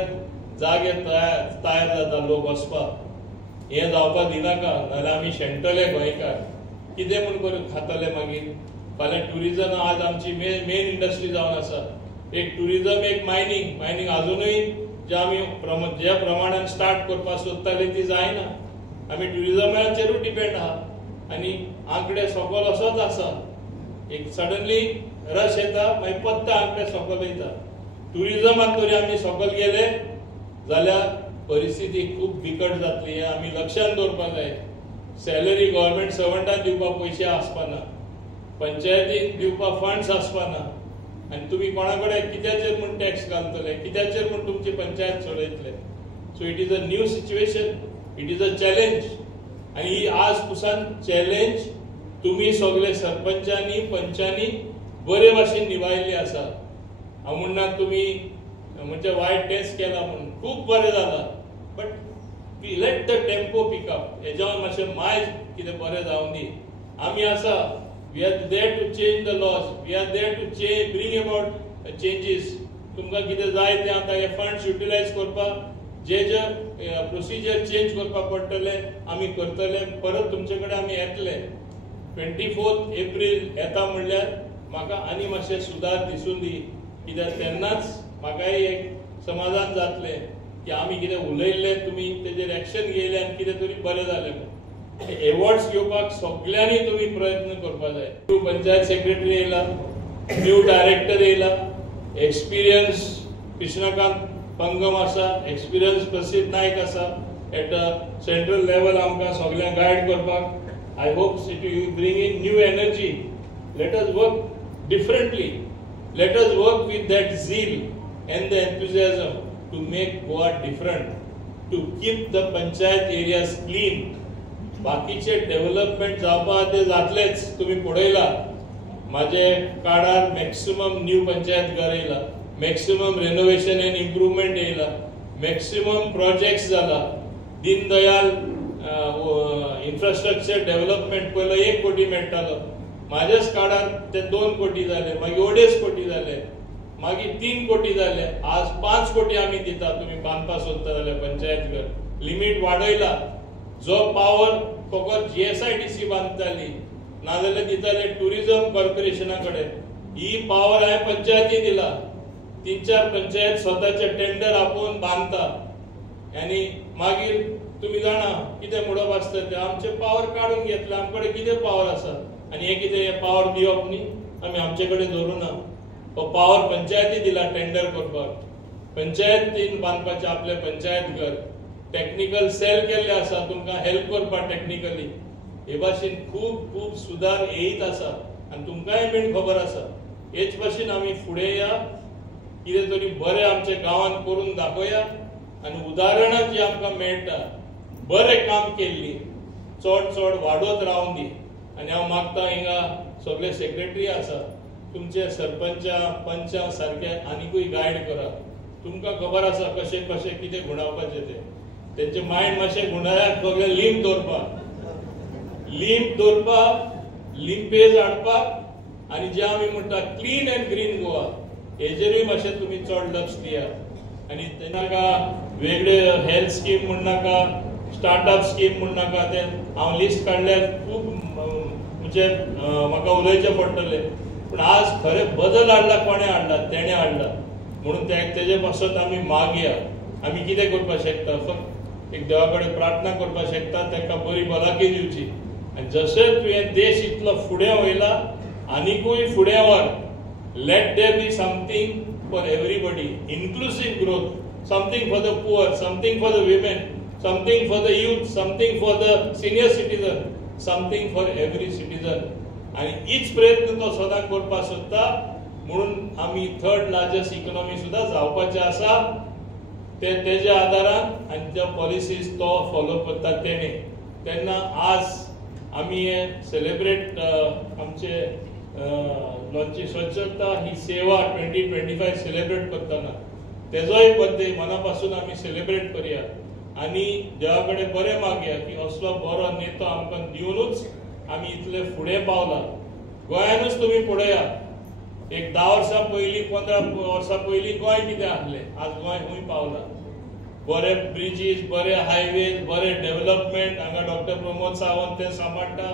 जागे तयार जाता लोक वचपाक. हे जावपाक दिनाका, नाल्यार आमी शेणटले गोंयकार. कितें म्हूण करून खातले मागीर. फाल्यां टुरिजम आज आमची मेन इंडस्ट्री जावन आसा. एक टुरिजम, एक मायनिंग अजुनूय जे आमी ज्या प्रमाणान स्टार्ट करपाक सोदताले ती जायना. आमी टुरिजमाचेरूच डिपेंड आहा आनी आंकडे सकयल असोच आसा. एक सडनली रश येता मागीर पत्ता आंकडे सकयल वयता. टुरिजमाक तरी आमी सकयल गेले जाल्यार परिस्थिती खूब बिकट जातली. हे आमी लक्षांत दवरपाक जाय. सॅलरी गव्हर्मेंट सर्वंटाक दिवपाक पयशे आसपाना, पंचायतीक दिवपाक फंड्स आसपाना, आनी तुमी कोणा कडेन कित्याचेर म्हूण टॅक्स घालतले, कित्याचेर म्हूण तुमची पंचायत चलयतले. So it is a new situation, it is a challenge. आनी ही आज पुसान चॅलेंज तुमी सगळे सरपंचांनी पंचांनी बरे भाशेन निभायल्ली आसा. हांव म्हणना तुमी म्हणजे वायट टेस्ट केला म्हणून, खूब बरें जालां, but let the tempo pick up. हेज्यावर मातशें मायज कितें बरें जावन दी. आमी आसा, we are there to change the laws, we are there to bring about changes. तुमकां कितें जाय तें आतां हे फंड्स युटिलायज करपाक, जे प्रोसिजर चेंज करपाक पडटले आमी करतले. परत तुमचे कडेन आमी येतले. 24 एप्रील येता म्हणल्यार म्हाका आनी मातशें सुदार दिसून दी, कित्याक तेन्नाच म्हाकाय एक समाधान जातलें की आमी कितें उलयल्लें तुमी तेजेर एक्शन घेयलें आनी कितें तरी बरें जालें. एवॉर्ड्स घेवपाक सगळ्यांनी तुमी प्रयत्न करपाक जाय. न्यू पंचायत सेक्रेटरी येयला, न्यू डायरेक्टर येयला, एक्सपिरियन्स कृष्णकांत पंगम आसा, एक्सपिरियन्स प्रसिद्ध नायक आसा. एट अ सेंट्रल लेवल आमकां सगळ्यांक गायड करपाक. I hope you bring in new energy. Let us work differently. Let us work with that zeal and the enthusiasm to make Goa different, to keep the panchayat areas clean. बाकीचे development जावपाक ते जातलेच. तुम्ही पळयला माझे काळार maximum new panchayat घर येयला, maximum renovation end improvement येयला, मॅक्सिमम प्रोजेक्ट्स जाला. दीनदयाल इन्फ्रास्ट्रक्चर डेव्हलपमेंट पयलो 1 कोटी मेळटालो, माझ्याच काळार ते 2 कोटी जाले, मागीर 2.5 कोटी जाले, मागीर 3 कोटी जाले. आज 5 कोटी आमी दिता. तुम्ही बांदपाक सोदता जाल्यार पंचायत घर लिमीट वाडयला. जो पावर फकत GSIDC बांदताली, नाजाल्यार दिताले टुरिजम कॉर्पोरेशना कडेन, ही पावर हांवें पंचायती दिला. 3-4 पंचायत स्वताचे टेंडर आपोवन बांदता आनी मागीर तुम्ही जाणा कितें म्हणप आसता ते आमचे पावर काढून घेतले. आमकडे कितें पावर आसा आनी हे कितें पावर दिवप न्ही, आमी आमचे कडेन दवरुना. हो पावर पंचायती दिला टेंडर करपाक. पंचायतीन बांदपाचे आपले पंचायत घर. टेक्निकल सेल केल्ले आसा तुमकां हेल्प करपाक टेक्निकली. हे भाशेन खूब खूब सुदार येयत आसा आनी तुमकांय बीन खबर आसा हेच भाशेन आमी फुडें या, कितें तरी बरें आमच्या गांवांत करून दाखोवया आनी उदाहरणां जी आमकां मेळटा बरें काम केल्ली चड चड वाडत रावून दी. आनी हांव मागता हिंगा सगळे सेक्रेटरी आसा तुमचे सरपंचा पंचा सारके आनीकूय गायड करा. तुमकां खबर आसा कशें कशें कितें गुणावपाचें तें. तेंचे मायंड मातशें गुणायक सगळें लिंक दवरपाक लिंपेज हाडपाक आनी जे आमी म्हणटा क्लीन एंड ग्रीन गोवा हेजेरूय मातशें तुमी चड लक्ष दिया. आनी तेनाका वेगळे हेल्थ स्कीम म्हण नाका, स्टार्टअप स्कीम म्हण नाका, तें हांव लिस्ट काडल्यार खूब म्हणजे म्हाका उलयचें पडटलें. पूण आज खरें बदल हाडला कोणें हाडला? तेणें हाडला. म्हणून तेजे पासून आमी मागया. आमी कितें करपाक शकता? फक्त एक देवा कडेन प्रार्थना करपाक शकता, ताका बरी भलायकी दिवची. आनी जशें तुवें देश इतलो फुडें वयला आनीकूय फुडें व्हर. Let there be something for everybody, inclusive growth, something for the poor, something for the women, something for the youth, something for the senior citizen, something for every citizen. आनी हीच प्रयत्न तो सदां करपाक सोदता. म्हणून आमी थर्ड लार्जस्ट इकॉनॉमी सुद्दां जावपाचें आसा. तेज्या आदारान आनी ज्यो पॉलिसीज तो फॉलो करता तेन्ना आज आमी हे सेलिब्रेट आमचे लोणची स्वच्छता ही सेवा 2025 सेलिब्रेट करतना तेजोय बर्थडे मना पासून आमी सेलिब्रेट करया. आनी देवा कडेन बरें मागया की असलो बरो नेतो आमकां दिवनूच आमी इतले फुडें पावला. गोंयानूच तुमी पळया, एक 10 वर्सां पयलीं 15 वर्सां पयलीं गोंय कितें आसलें, आज गोंय खूंय पावला. बरे ब्रिजीस, बरे हायवेज, बरे डेव्हलपमेंट. हांगा डॉक्टर प्रमोद सावंत ते सांबाळटा,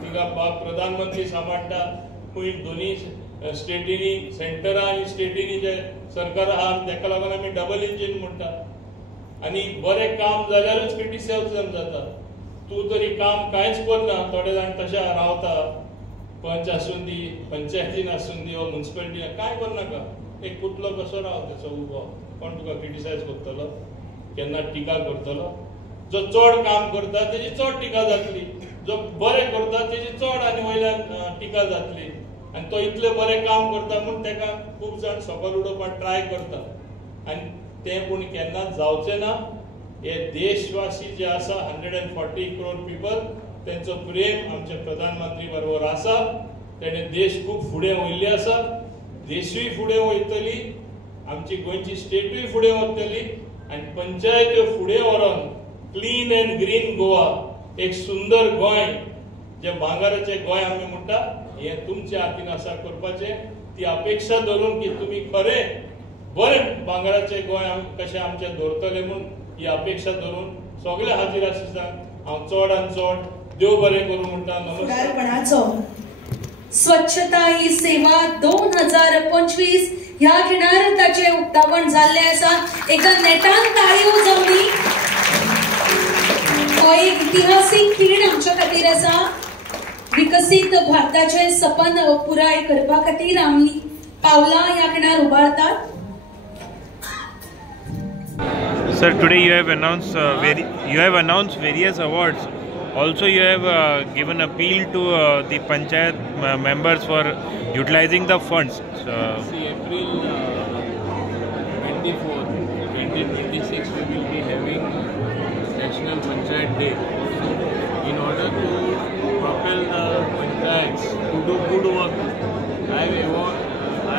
थिंगा प्रधानमंत्री सांबाळटा. खूंय दोनी स्टेटीनी, सेंटरा आनी स्टेटीनी जे सरकार आहा ताका लागून आमी डबल इंजीन म्हणटा. आनी बरें काम जाल्यारूच क्रिटिसिजम जाता. तूं तरी काम कांयच करना, थोडे जाण तशे रावता. पंच आसून दी, पंचायतीन आसून दी, वा म्युनिसिपालिटीन कांय करनाका. एक पुतलो कसो राव तेचो उबो, कोण तुका क्रिटिसायज करतलो, केन्ना टिका करतलो? जो चड काम करता तेजी चड टिका जातली, जो बरें करता तेजी चड आनी वयल्यान टिका जातली. आनी तो इतलें बरें काम करता म्हूण ताका खूब जाण सकयल उडोवपाक ट्राय करता. आनी तें पूण केन्नाच जावचें ना. हे देशवासी जे आसा 140 करोड पीपल, तेंचो प्रेम आमचे प्रधानमंत्री बरोबर आसा. तेणे देश खूब फुडें वयल्ली आसा. देशूय फुडें वयतली, आमची गोंयची स्टेटूय फुडें वतली आनी पंचायत्यो फुडें व्हरोन क्लीन एंड ग्रीन गोवा, एक सुंदर गोंय, जे भांगाराचें गोंय आमी म्हणटा, हें तुमच्या हातीन आसा करपाचें. ती अपेक्षा धरून की तुमी खरें बरें भांगाराचें गोंय कशें आमचें दवरतले म्हूण ही अपेक्षा धरून सगळे हाजीर आसता. हांव चड आनी चड देव बरें करूं म्हणटा. नमस्कार. स्वच्छता ही सेवा 2025 ह्या खिणार ताचे उक्तावण जाल्ले आसा. एका नेटान ताळयो जावनी. हो एक इतिहासीक खीण आमच्या खातीर आसा. विकसीत भारताचे सपन पुराय करपा खातीर आमी पावलां ह्या खिणार उबारतात. Sir, today you have announced various awards. Also, you have given appeal to the panchayat members for utilizing the funds. See, April 24, 2026, we will be having National Panchayat Day. In order to propel the panchayats to do good work, I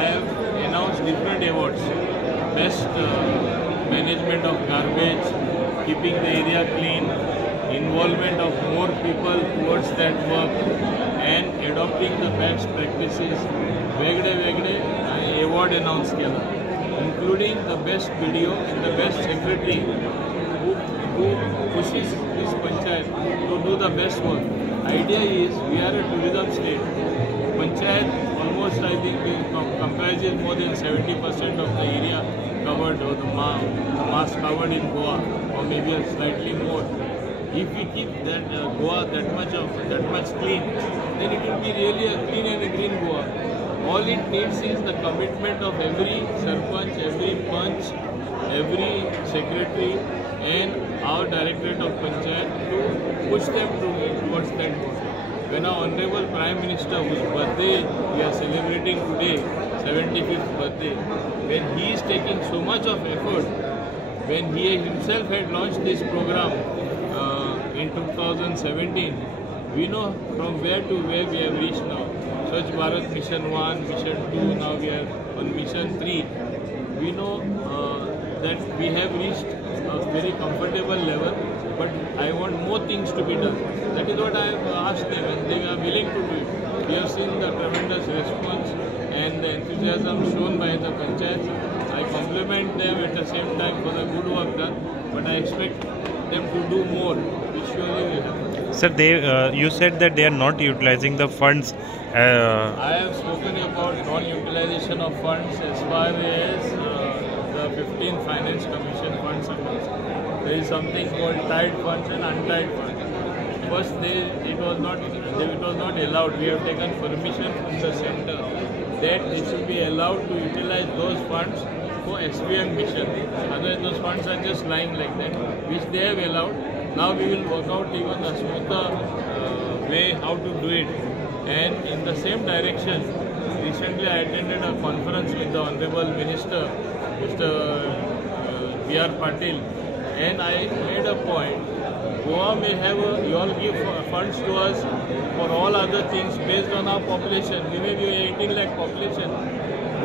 have announced different awards. Best management of garbage, keeping the area clean, involvement of more people towards that work, and adopting the best practices. वेगळे award announce केला, including the best video and the best secretary who pushes this panchayat to do the best work. Idea is we are a tourism state. Panchayat almost I think comprises more than 70% of the area covered, or the mass covered in Goa, or maybe slightly more. If we keep that Goa that much clean, then it will be really a clean and a green Goa. All it needs is the commitment of every sarpanch, every panch, every secretary, and our directorate of panchayat to push them towards that goal. when our Honorable Prime Minister, whose birthday we are celebrating today, 75th birthday, when he is taking so much of effort, when he himself had launched this program in 2017, we know from where to where we have reached now. Swachh Bharat Mission 1, Mission 2, now we are on Mission 3. We know that we have reached a very comfortable level, but I want more things to be done. That is what I have asked them, and they are willing to do it. We have seen the tremendous response and the enthusiasm shown by the panchayats. I compliment them at the same time for the good work done, but I expect them to do more, which surely will happen. Sir, you said that they are not utilizing the funds. I have spoken about non-utilization of funds as far as the 15 Finance Commission funds are concerned. There is something called tied funds and untied funds. First, it was not allowed. We have taken permission from the center that they should be allowed to utilize those funds for SBM mission. Otherwise, those funds are just lying like that, which they have allowed. Now we will work out even a smoother way how to do it. And in the same direction, recently I attended a conference with the Honorable Minister, Mr. B.R. Patil, and I made a point. Goa may have, you all give funds to us for all other things based on our population. We may be 18 lakh population.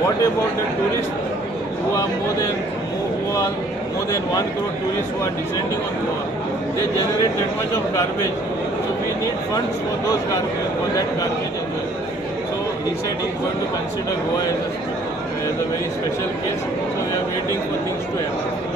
What about the tourists who are more than 1 crore tourists who are descending on Goa? They generate that much of garbage. So we need funds for those garbage, for that garbage as well. So he said he is going to consider Goa as a very special case. So we are waiting for things to happen.